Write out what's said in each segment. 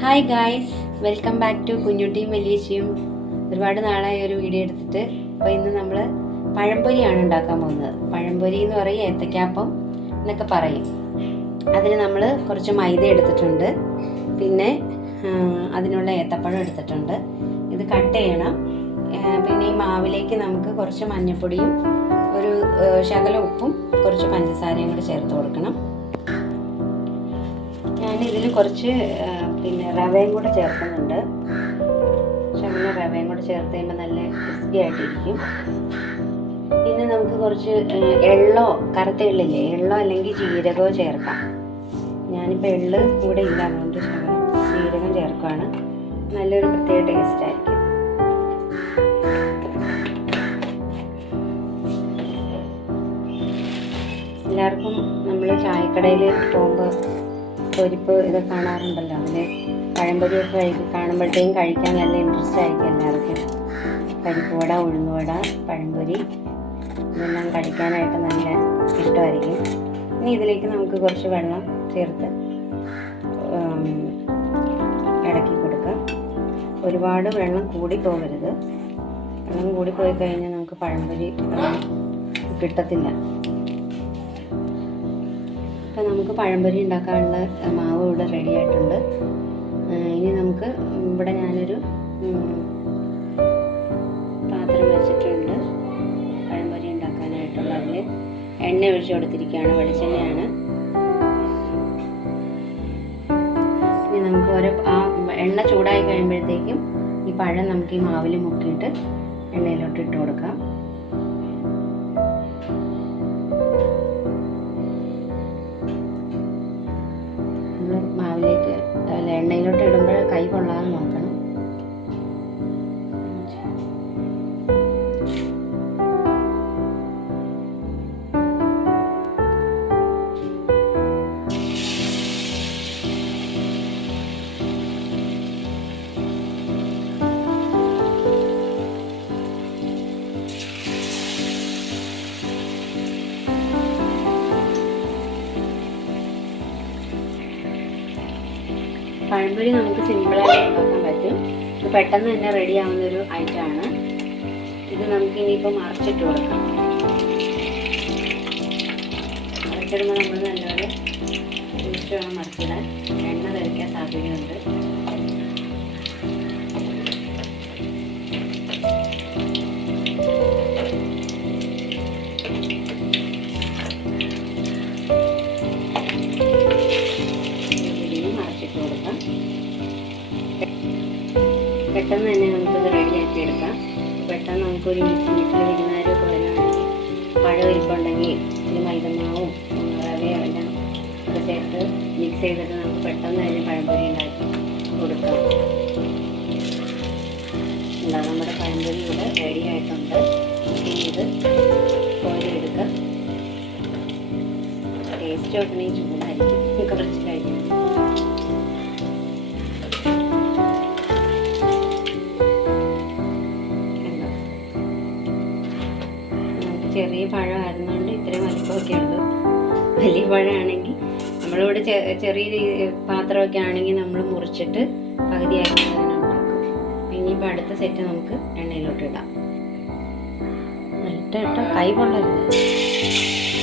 Hi guys welcome back to കുഞ്ഞുട്ടിയും വലിയച്ചിയും ഒരുപാട് നാളായി ഒരു വീഡിയോ എടുത്തിട്ട്. അപ്പോൾ ഇന്ന് നമ്മൾ പഴംപൊരിയാണ് ഉണ്ടാക്കാൻ പോകുന്നത്. പഴംപൊരി എന്ന് പറയും ഏത്തക്കാപ്പം എന്നൊക്കെ പറയും. അതിന് നമ്മൾ കുറച്ച് മൈദ എടുത്തിട്ടുണ്ട്. പിന്നെ അതിനുള്ള ഏത്തപ്പഴം എടുത്തിട്ടുണ്ട്. ഇത് കട്ട് ചെയ്യണം. പിന്നെ ഈ മാവിലേക്ക് നമുക്ക് കുറച്ച് മഞ്ഞൾപ്പൊടിയും ഒരു ശകല ഉപ്പും കുറച്ച് പഞ്ചസാരയും കൂടി ചേർത്ത് കൊടുക്കണം. ഞാൻ ഇതിൽ കുറച്ച് പിന്നെ റവയും കൂടെ ചേർക്കുന്നുണ്ട്. ശകല റവയും കൂടെ ചേർത്ത് കഴിയുമ്പോൾ നല്ല ക്രിസ്പി ആയിട്ടിരിക്കും. പിന്നെ നമുക്ക് കുറച്ച് എള്ളോ കറുത്ത എള്ളില്ലേ? എള്ളോ അല്ലെങ്കിൽ ജീരകമോ ചേർക്കാം. ഞാനിപ്പോൾ എള്ള് കൂടെ ഇല്ല അതുകൊണ്ട് ജീരകം ചേർക്കുകയാണ് നല്ലൊരു പ്രത്യേക ടേസ്റ്റ് ആയിരിക്കും. എല്ലാവർക്കും നമ്മൾ ചായക്കടയിൽ പോകുമ്പോൾ പൊരിപ്പ് ഇത് കാണാറുണ്ടല്ലോ. അതിൽ പഴംപൊരിയൊക്കെ കഴിക്കും കാണുമ്പോഴത്തേക്കും കഴിക്കാൻ നല്ല ഇൻട്രസ്റ്റ് ആയിരിക്കും എല്ലാവർക്കും. പരിപ്പുവട ഉഴുന്നുവട പഴംപൊരി ഇതെല്ലാം കഴിക്കാനായിട്ട് നല്ല ഇഷ്ടമായിരിക്കും. ഇനി ഇതിലേക്ക് നമുക്ക് കുറച്ച് വെള്ളം ചേർത്ത് ഇടക്കി കൊടുക്കാം. ഒരുപാട് വെള്ളം കൂടി പോകരുത്. വെള്ളം കൂടി പോയി കഴിഞ്ഞാൽ നമുക്ക് പഴംപൊരി കിട്ടത്തില്ല. അപ്പോൾ നമുക്ക് പഴംപൊരി ഉണ്ടാക്കാനുള്ള മാവ് ഇവിടെ റെഡി ആയിട്ടുണ്ട്. ഇനി നമുക്ക് ഇവിടെ ഞാനൊരു പാത്രം വെച്ചിട്ടുണ്ട്. പഴംപൊരി ഉണ്ടാക്കാനായിട്ടുള്ള അതിൽ എണ്ണ ഒഴിച്ചു കൊടുത്തിരിക്കുകയാണ് വെളിച്ചെണ്ണയാണ്. ഇനി നമുക്ക് ഓരോ ആ എണ്ണ ചൂടായി കഴിയുമ്പോഴത്തേക്കും ഈ പഴം നമുക്ക് ഈ മാവിൽ മുക്കിയിട്ട് എണ്ണയിലോട്ട് ഇട്ട് കൊടുക്കാം. എണ്ണയിലോട്ട് ഇടുമ്പോൾ കൈ കൊള്ളാതെ നോക്കണം പഴംപൊരി നമുക്ക് സിമ്പിളായിട്ട് ഉണ്ടാക്കാൻ പറ്റും. പെട്ടെന്ന് തന്നെ റെഡി ആവുന്ന ഒരു ഐറ്റമാണ് ഇത് നമുക്ക് ഇനിയിപ്പോൾ മറച്ചിട്ട് കൊടുക്കാം. മറച്ചിടുമ്പോൾ നമ്മൾ നല്ലപോലെ ടേസ്റ്റ് വേണം മറച്ചിടാൻ. എണ്ണ തിരക്കാൻ സാധ്യതയുണ്ട്. പെട്ടെന്ന് തന്നെ നമുക്കിത് റെഡിയാക്കി എടുക്കാം. പെട്ടെന്ന് നമുക്കൊരു വീട്ടിൽ വിരുന്നുകാരൊക്കെ വരുവാണെങ്കിൽ പഴം ഇരിപ്പുണ്ടെങ്കിൽ ഈ മൈദമാവും റവയോ എല്ലാം ഒക്കെ ചേർത്ത് മിക്സ് ചെയ്തിട്ട് നമുക്ക് പെട്ടെന്ന് തന്നെ പഴംപൊരി ഉണ്ടാക്കി കൊടുക്കാം. എന്താ നമ്മുടെ പഴംപൊരി ഇവിടെ റെഡി ആയിട്ടുണ്ട്. ഇത് കോരി എടുക്കാം. ടേസ്റ്റ് നോക്കണമെങ്കിൽ ചൂടായിരിക്കും. കുറച്ച് ചെറിയ പഴമായിരുന്നുകൊണ്ട് ഇത്രയും വലിപ്പമൊക്കെ ഉള്ളൂ. വലിയ പഴമാണെങ്കിൽ നമ്മളിവിടെ ചെറിയ പാത്രമൊക്കെ ആണെങ്കിൽ നമ്മൾ മുറിച്ചിട്ട് പകുതിയാക്കി അങ്ങനെ ഉണ്ടാക്കും. ഇനിയിപ്പോൾ അടുത്ത സെറ്റ് നമുക്ക് എണ്ണയിലോട്ട് ഇടാം. ഇട്ട് കൈ കൊള്ളരുത്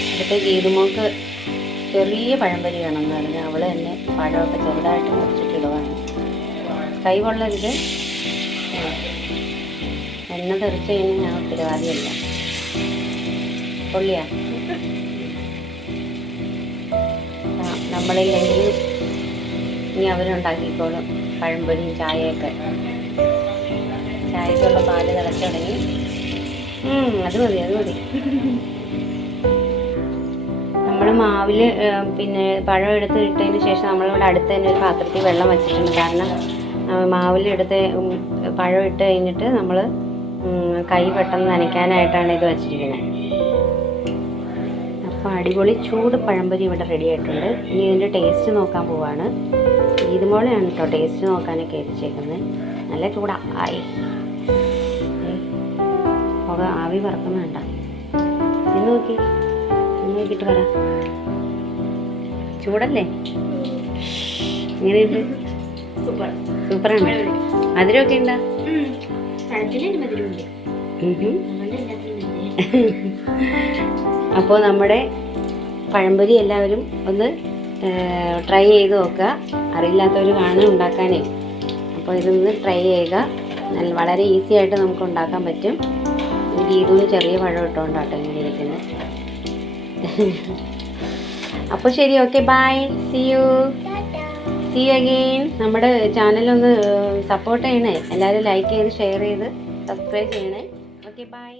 ഇവിടുത്തെ ഗീതുമോക്ക് ചെറിയ പഴംപൊരി എന്ന് പറഞ്ഞു അവൾ തന്നെ പഴമൊക്കെ ചെറുതായിട്ട് മുറിച്ചിട്ട് ഇടുവാണ്. കൈ കൊള്ളരുത് എണ്ണ തെറിച്ച് കഴിഞ്ഞാൽ ഞാൻ ഉത്തരവാദിയല്ല. പൊള്ളിയാ. ആ, നമ്മളില്ലെങ്കിൽ ഇനി അവരുണ്ടാക്കിക്കോളും പഴംപൊരിയും ചായയൊക്കെ. ചായക്കുള്ള പാൽ തിളച്ച് തുടങ്ങി. അത് മതി അത് മതി. നമ്മൾ മാവിൽ പിന്നെ പഴം എടുത്ത് ഇട്ടതിന് ശേഷം നമ്മളിവിടെ അടുത്ത് തന്നെ ഒരു പാത്രത്തിൽ വെള്ളം വെച്ചിട്ടുണ്ട്. കാരണം മാവിലെടുത്ത് പഴം ഇട്ട് കഴിഞ്ഞിട്ട് നമ്മൾ കൈ പെട്ടെന്ന് നനയ്ക്കാനായിട്ടാണ് ഇത് വെച്ചിരിക്കുന്നത്. അപ്പോൾ അടിപൊളി ചൂട് പഴംപൊരി ഇവിടെ റെഡി ആയിട്ടുണ്ട്. ഇനി ഇതിന്റെ ടേസ്റ്റ് നോക്കാൻ പോവാണ്. ഇതുപോലെയാണ് കേട്ടോ ടേസ്റ്റ് നോക്കാനൊക്കെ എത്തിച്ചേക്കുന്നത് നല്ല ചൂടാ. ആയി. പുക ആവി പറക്കുന്നുണ്ട ഇത് നോക്കി. ഇത് നോക്കിയിട്ട് പറ. ചൂടല്ലേ? ഇങ്ങനെയുണ്ട് സൂപ്പർ. സൂപ്പറാണ്. മധുരമൊക്കെ ഉണ്ടോ? ഉം. മധുരമുണ്ട്. അപ്പോൾ നമ്മുടെ പഴംപൊരി എല്ലാവരും ഒന്ന് ട്രൈ ചെയ്ത് നോക്കുക. അറിയില്ലാത്തവർ കാണും ഉണ്ടാക്കാനേ. അപ്പോൾ ഇതൊന്ന് ട്രൈ ചെയ്യുക. നല്ല വളരെ ഈസി ആയിട്ട് നമുക്ക് ഉണ്ടാക്കാൻ പറ്റും. ഗീതുവിന് ചെറിയ പഴം ഇട്ടുകൊണ്ടാട്ടോ ഇങ്ങനെ ഇരിക്കുന്നത് അപ്പോൾ ശരി okay bye see you see you again നമ്മുടെ ചാനലൊന്ന് സപ്പോർട്ട് ചെയ്യണേ. എല്ലാവരും ലൈക്ക് ചെയ്ത് ഷെയർ ചെയ്ത് സബ്സ്ക്രൈബ് ചെയ്യണേ. Okay bye